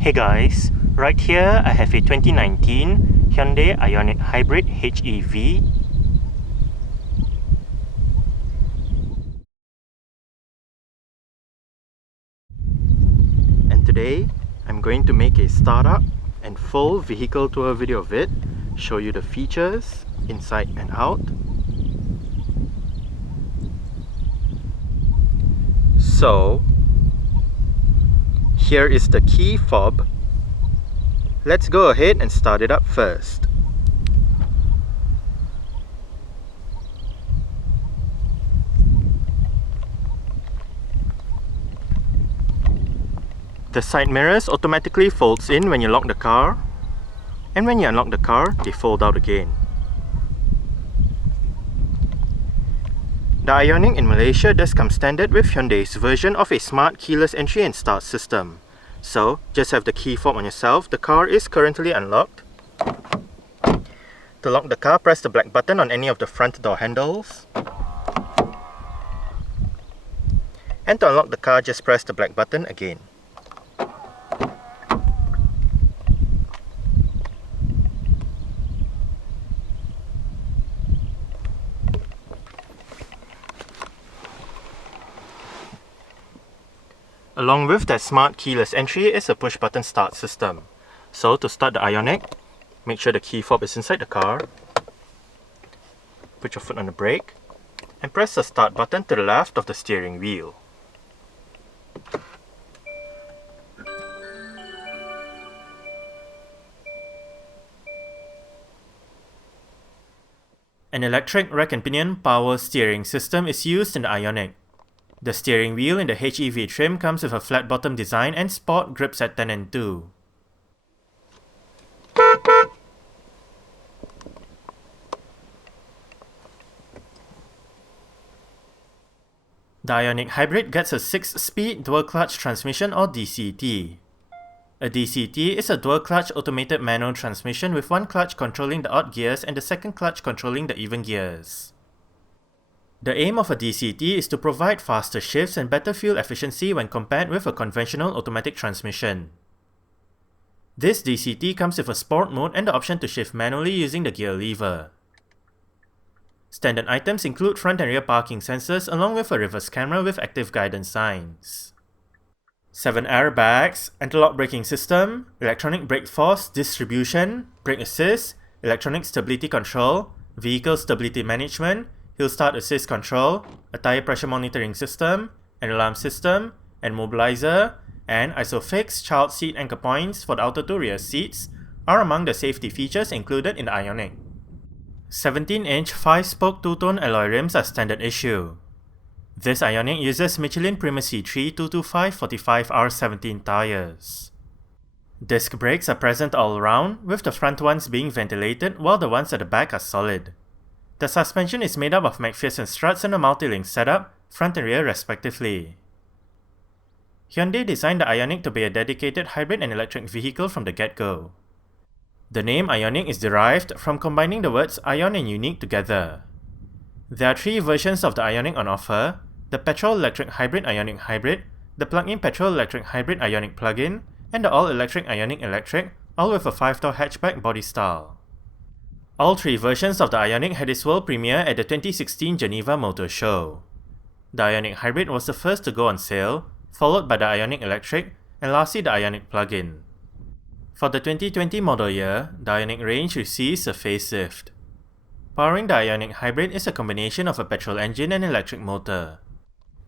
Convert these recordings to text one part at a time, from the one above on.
Hey guys, right here I have a 2019 Hyundai Ioniq Hybrid HEV. And today I'm going to make a startup and full vehicle tour video of it, show you the features inside and out. So here is the key fob. Let's go ahead and start it up first. The side mirrors automatically folds in when you lock the car, and when you unlock the car, they fold out again. The Ioniq in Malaysia does come standard with Hyundai's version of a smart keyless entry and start system. So, just have the key fob on yourself. The car is currently unlocked. To lock the car, press the black button on any of the front door handles. And to unlock the car, just press the black button again. Along with that smart keyless entry is a push button start system. So to start the Ioniq, make sure the key fob is inside the car. Put your foot on the brake and press the start button to the left of the steering wheel. An electric rack and pinion power steering system is used in the Ioniq. The steering wheel in the HEV trim comes with a flat bottom design and sport grips at 10 and 2. The Ioniq Hybrid gets a 6-speed dual-clutch transmission or DCT. A DCT is a dual-clutch automated manual transmission with one clutch controlling the odd gears and the second clutch controlling the even gears. The aim of a DCT is to provide faster shifts and better fuel efficiency when compared with a conventional automatic transmission. This DCT comes with a sport mode and the option to shift manually using the gear lever. Standard items include front and rear parking sensors along with a reverse camera with active guidance signs. 7 airbags, anti-lock braking system, electronic brake force distribution, brake assist, electronic stability control, vehicle stability management, hill start assist control, a tire pressure monitoring system, an alarm system, and mobilizer, and ISOFIX child seat anchor points for the outer two rear seats are among the safety features included in the Ioniq. 17-inch 5-spoke two-tone alloy rims are standard issue. This Ioniq uses Michelin Primacy 3 225/45R17 tires. Disc brakes are present all around, with the front ones being ventilated while the ones at the back are solid. The suspension is made up of McPherson struts and a multi-link setup, front and rear respectively. Hyundai designed the Ioniq to be a dedicated hybrid and electric vehicle from the get-go. The name Ioniq is derived from combining the words ion and unique together. There are 3 versions of the Ioniq on offer: the petrol-electric hybrid Ioniq Hybrid, the plug-in petrol-electric hybrid Ioniq plug-in, and the all-electric Ioniq Electric, all with a 5-door hatchback body style. All 3 versions of the Ioniq had its world premiere at the 2016 Geneva Motor Show. The Ioniq Hybrid was the first to go on sale, followed by the Ioniq Electric, and lastly the Ioniq plug-in. For the 2020 model year, the Ioniq range receives a facelift. Powering the Ioniq Hybrid is a combination of a petrol engine and electric motor.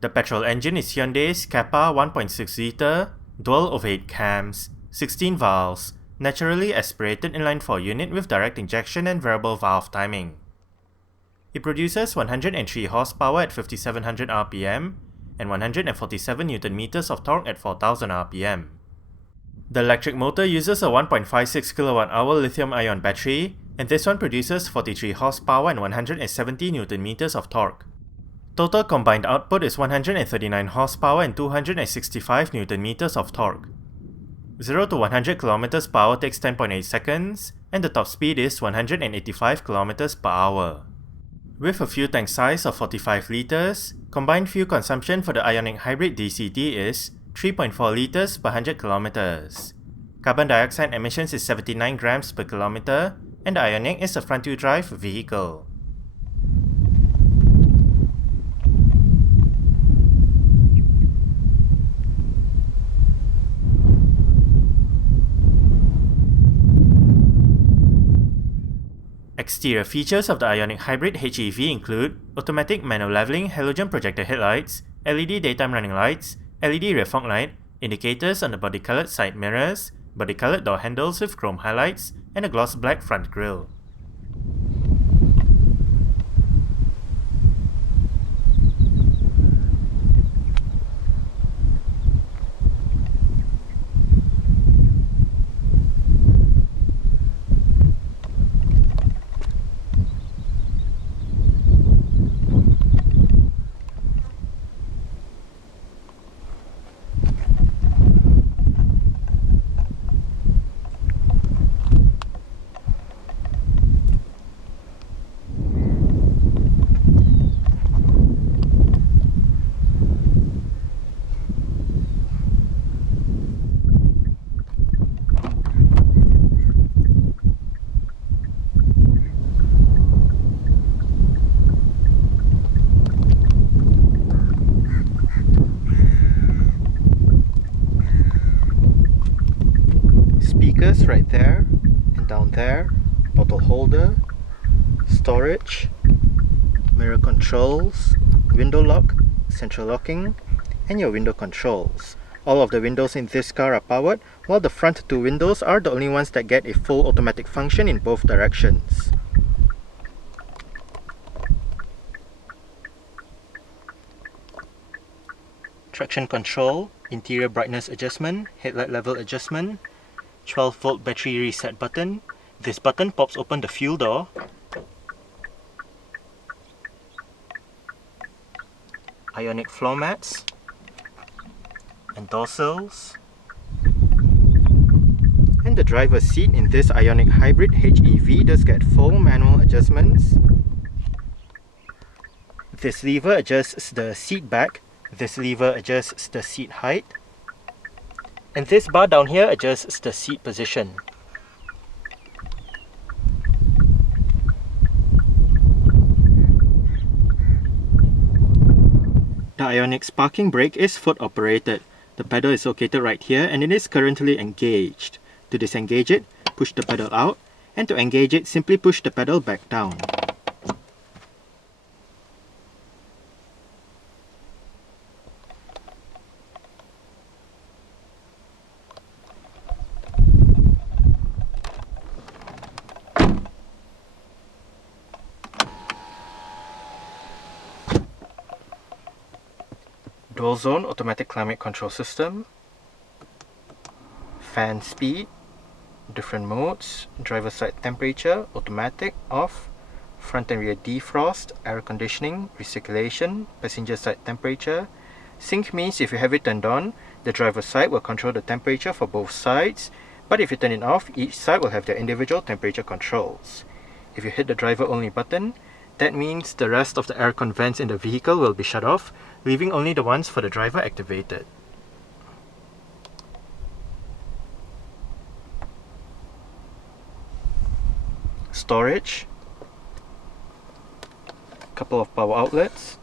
The petrol engine is Hyundai's Kappa 1.6-litre, dual overhead cams, 16 valves, naturally aspirated inline-4 unit with direct injection and variable valve timing. It produces 103 horsepower at 5700 rpm and 147 Nm of torque at 4000 rpm. The electric motor uses a 1.56 kWh lithium-ion battery, and this one produces 43 horsepower and 170 Nm of torque. Total combined output is 139 horsepower and 265 Nm of torque. 0 to 100 km per hour takes 10.8 seconds, and the top speed is 185 km per hour. With a fuel tank size of 45 litres, combined fuel consumption for the Ioniq Hybrid DCT is 3.4 litres per 100 km. Carbon dioxide emissions is 79 grams per kilometer, and the Ioniq is a front-wheel drive vehicle. Exterior features of the Ioniq Hybrid HEV include automatic manual leveling halogen projector headlights, LED daytime running lights, LED rear fog light, indicators on the body-colored side mirrors, body-colored door handles with chrome highlights, and a gloss black front grille. Speakers right there and down there, bottle holder, storage, mirror controls, window lock, central locking, and your window controls. All of the windows in this car are powered, while the front two windows are the only ones that get a full automatic function in both directions. Traction control, interior brightness adjustment, headlight level adjustment, 12-volt battery reset button. This button pops open the fuel door. Ioniq floor mats and dorsals. And the driver's seat in this Ioniq Hybrid HEV does get full manual adjustments. This lever adjusts the seat back. This lever adjusts the seat height. And this bar down here adjusts the seat position. The Ioniq's parking brake is foot operated. The pedal is located right here and it is currently engaged. To disengage it, push the pedal out, and to engage it, simply push the pedal back down. Dual zone automatic climate control system, fan speed, different modes, driver side temperature, automatic, off, front and rear defrost, air conditioning, recirculation, passenger side temperature. Sync means if you have it turned on, the driver's side will control the temperature for both sides, but if you turn it off, each side will have their individual temperature controls. If you hit the driver only button, that means the rest of the aircon vents in the vehicle will be shut off, leaving only the ones for the driver activated. Storage, couple of power outlets,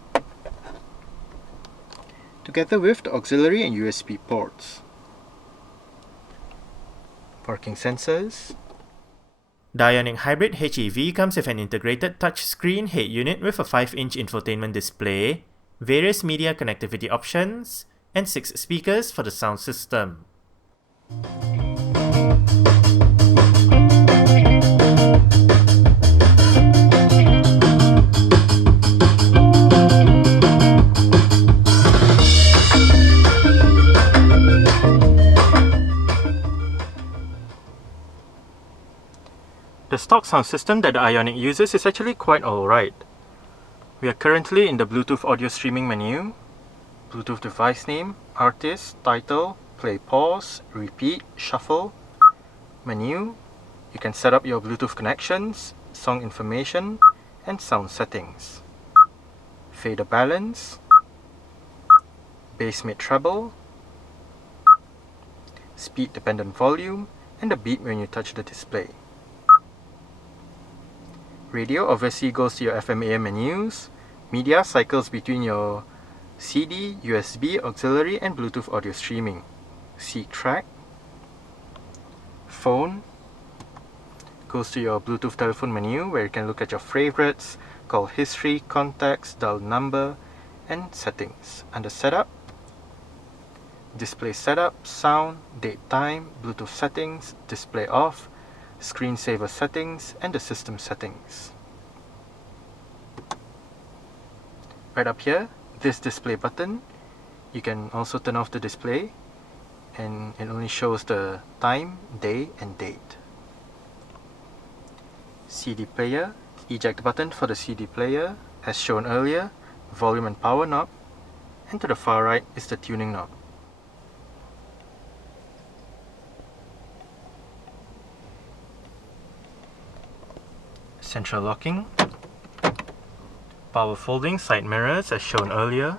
together with the auxiliary and USB ports. Parking sensors. The Ioniq Hybrid HEV comes with an integrated touchscreen head unit with a 5-inch infotainment display, various media connectivity options, and 6 speakers for the sound system. The stock sound system that the Ioniq uses is actually quite alright. We are currently in the Bluetooth audio streaming menu, Bluetooth device name, artist, title, play pause, repeat, shuffle, menu. You can set up your Bluetooth connections, song information, and sound settings. Fader balance, bass mid treble, speed dependent volume, and a beep when you touch the display. Radio obviously goes to your FM AM menus. Media cycles between your CD, USB, auxiliary and Bluetooth audio streaming. Seat track. Phone goes to your Bluetooth telephone menu where you can look at your favorites, call history, contacts, dial number and settings. Under setup, display setup, sound, date time, Bluetooth settings, display off, screensaver settings and the system settings. Right up here, this display button, you can also turn off the display and it only shows the time, day and date. CD player, eject button for the CD player as shown earlier, volume and power knob, and to the far right is the tuning knob. Central locking, power folding side mirrors as shown earlier,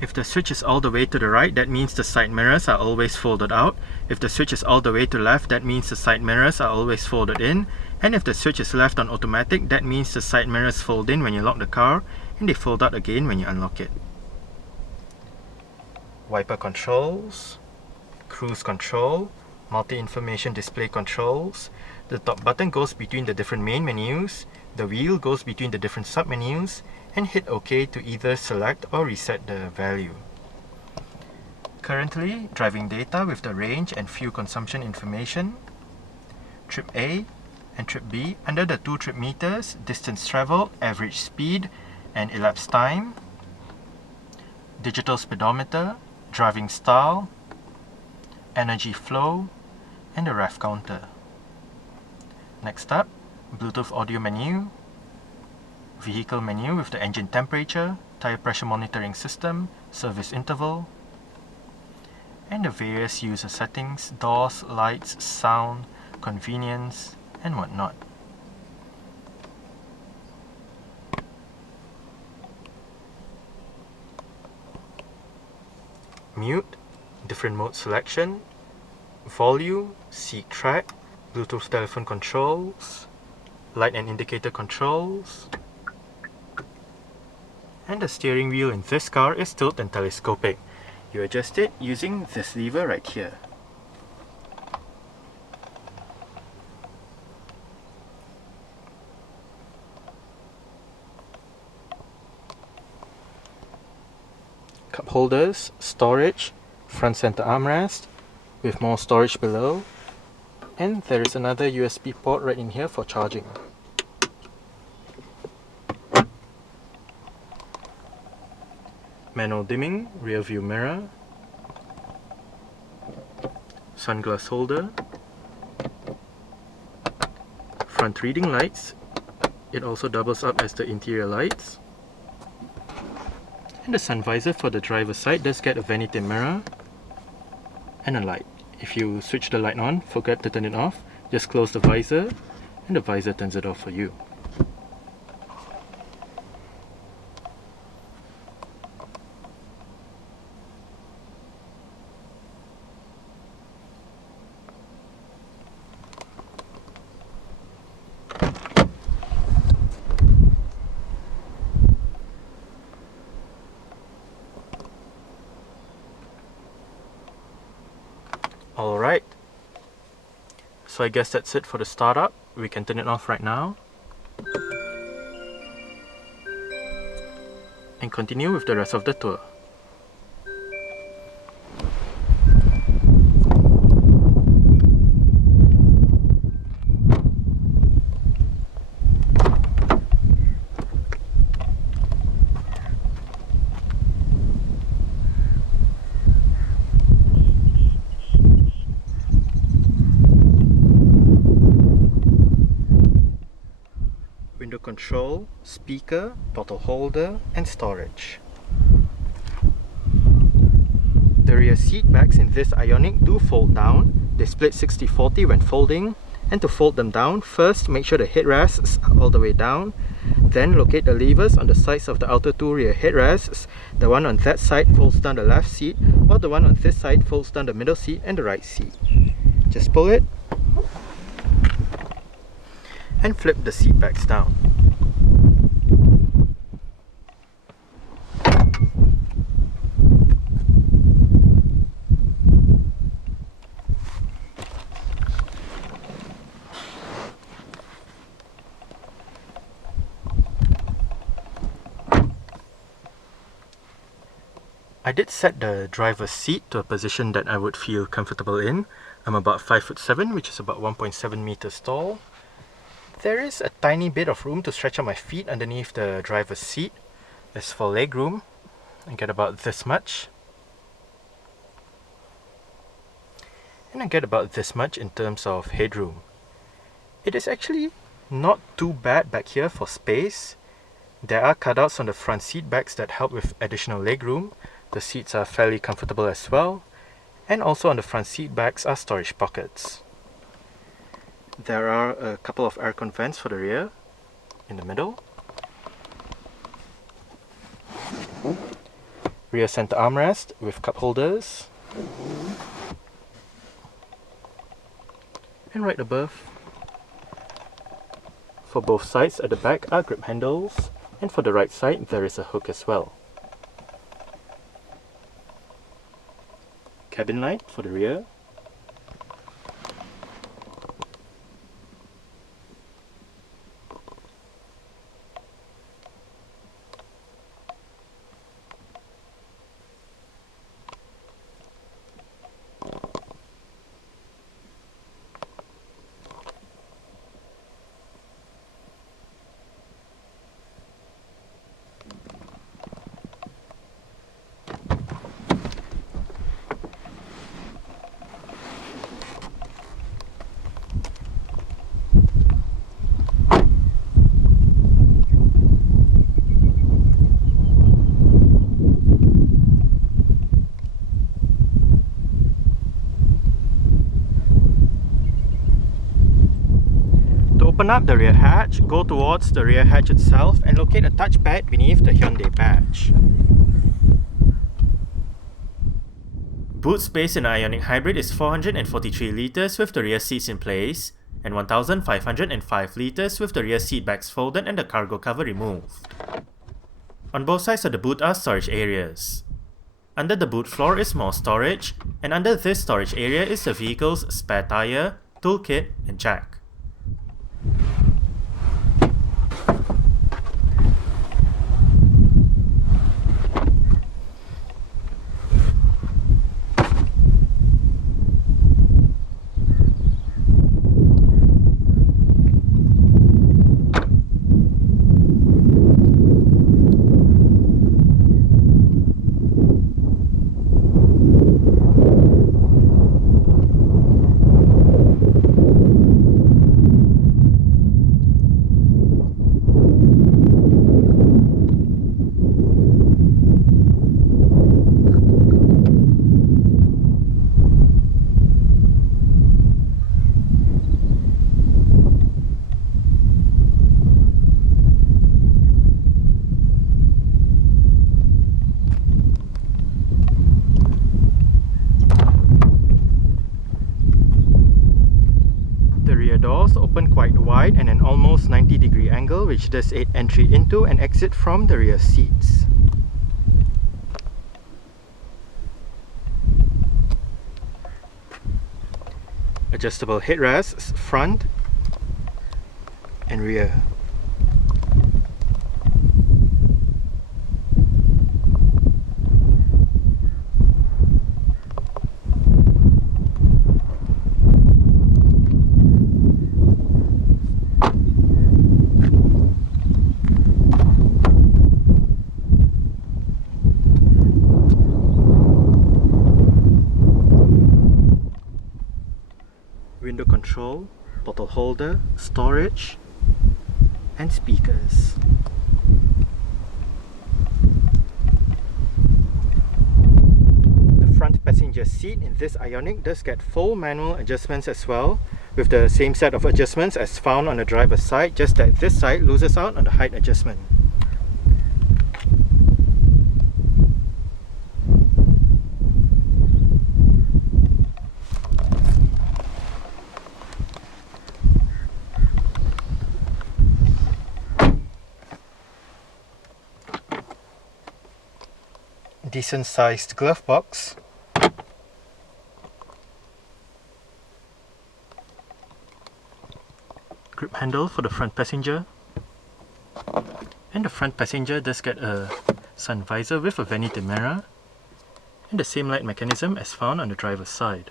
if the switch is all the way to the right, that means the side mirrors are always folded out. If the switch is all the way to the left, that means the side mirrors are always folded in. And if the switch is left on automatic, that means the side mirrors fold in when you lock the car and they fold out again when you unlock it. Wiper controls, cruise control, multi-information display controls. The top button goes between the different main menus, the wheel goes between the different sub-menus, and hit OK to either select or reset the value. Currently, driving data with the range and fuel consumption information, trip A and trip B under the 2 trip meters, distance traveled, average speed and elapsed time, digital speedometer, driving style, energy flow, and the ref counter. Next up, Bluetooth audio menu, vehicle menu with the engine temperature, tire pressure monitoring system, service interval, and the various user settings, doors, lights, sound, convenience, and whatnot. Mute, different mode selection, volume, seat track, Bluetooth telephone controls, light and indicator controls, and the steering wheel in this car is tilt and telescopic. You adjust it using this lever right here. Cup holders, storage, front center armrest with more storage below, and there is another USB port right in here for charging. Manual dimming, rear view mirror, sunglass holder, front reading lights, it also doubles up as the interior lights, and the sun visor for the driver's side does get a vanity mirror and a light. If you switch the light on, forget to turn it off, just close the visor and the visor turns it off for you. Alright, so I guess that's it for the startup. We can turn it off right now and continue with the rest of the tour. Window control, speaker, bottle holder, and storage. The rear seat backs in this Ioniq do fold down. They split 60-40 when folding, and to fold them down, first make sure the headrests are all the way down. Then locate the levers on the sides of the outer two rear headrests. The one on that side folds down the left seat, while the one on this side folds down the middle seat and the right seat. Just pull it and flip the seat backs down. I did set the driver's seat to a position that I would feel comfortable in. I'm about 5'7", which is about 1.7 meters tall. There is a tiny bit of room to stretch out my feet underneath the driver's seat. As for leg room, I get about this much. And I get about this much in terms of headroom. It is actually not too bad back here for space. There are cutouts on the front seat backs that help with additional leg room. The seats are fairly comfortable as well, and also on the front seat backs are storage pockets. There are a couple of aircon vents for the rear, in the middle. Rear center armrest with cup holders. And right above, for both sides at the back are grip handles, and for the right side there is a hook as well. Cabin light for the rear. Open up the rear hatch, go towards the rear hatch itself and locate a touchpad beneath the Hyundai badge. Boot space in the Ioniq Hybrid is 443 litres with the rear seats in place, and 1,505 litres with the rear seat backs folded and the cargo cover removed. On both sides of the boot are storage areas. Under the boot floor is more storage, and under this storage area is the vehicle's spare tyre, toolkit and jack. Doors open quite wide and an almost 90-degree angle, which does aid entry into and exit from the rear seats. Adjustable headrests front and rear. Window control, bottle holder, storage and speakers. The front passenger seat in this Ioniq does get full manual adjustments as well. with the same set of adjustments as found on the driver's side, just that this side loses out on the height adjustment. Decent sized glove box. Grip handle for the front passenger. And the front passenger does get a sun visor with a vanity mirror and the same light mechanism as found on the driver's side.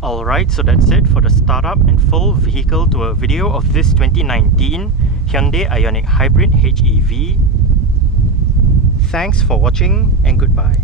Alright, so that's it for the startup and full vehicle tour video of this 2019 Hyundai Ioniq Hybrid HEV. Thanks for watching and goodbye.